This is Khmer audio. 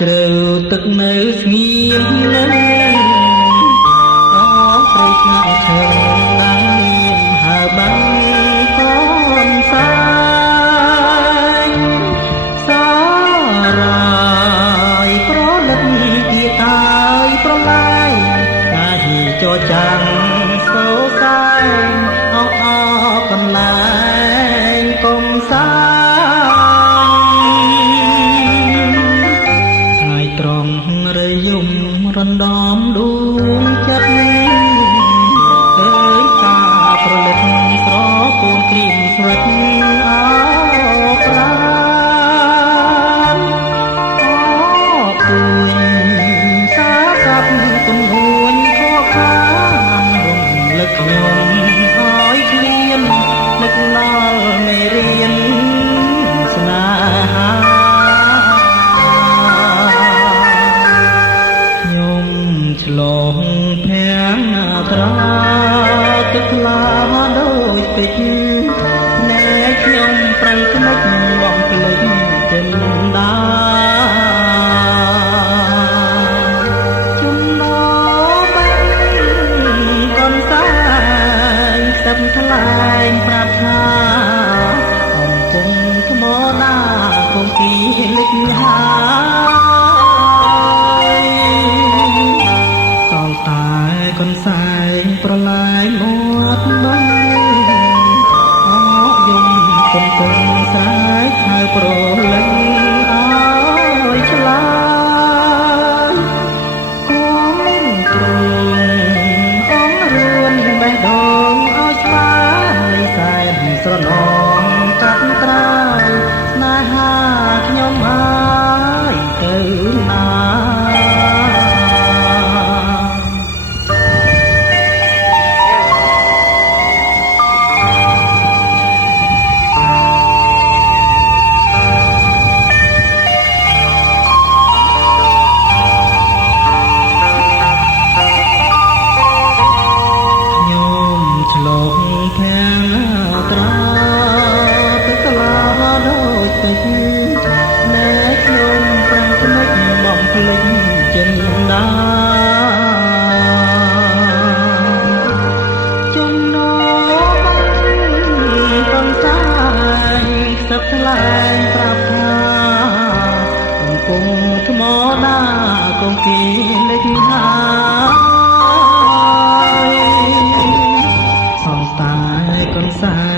ជ្រៅទឹកនៅស្ងៀមនឹងអស់ត្រីស្ងាត់ឈើដាំងៀមហើបាំងកូនសាយសារាយប្រលិតជាតាយប្រឡាយកាយចរចាំងសោសាយអោអកន្លែងកុំសាត្រង់រយំរំដំដួងចិត្តឃើញការប្រលិតស្រកូនគ្រៀមស្វិតអោប្រាណអពួយសាកាប់គុំហួនខកខានរំលឹកខ្ញុំឲ្យឃ្លាននឹកដល់មេរៀនស្នេហាឆ្លងភាំងត្រាទឹកថ្លាដូចពេជ្រណែខ្ញុំប្រឹងក្និចបងភ្លេចចិនដាជំនោបែកកូនសាយសឹមថ្លែងប្រាប់ថាអំពងថ្មណាគង់ពីលិចហាកូនសាយប្រឡាយមាត់បងអកយំកុំគុំស្រែកហៅប្រលឹងឲ្យឆ្លើយគំទ្រូងអងរឿនបេះដូងឲ្យស្វាយសែនស្រណងកាត់ត្រាយស្នេហាខ្ញុំហើយទៅណាឆ្លងភាំងត្រាទឹកថ្លាដូចពេជ្រណែខ្ញុំប្រឹងក្និចបងភ្លេចចិនដាចំណោបាញ់កូនសាយខ្សឹបថ្លែងប្រាប់ថាកំពុងថ្មដាកុំពីលិចហាកូនសា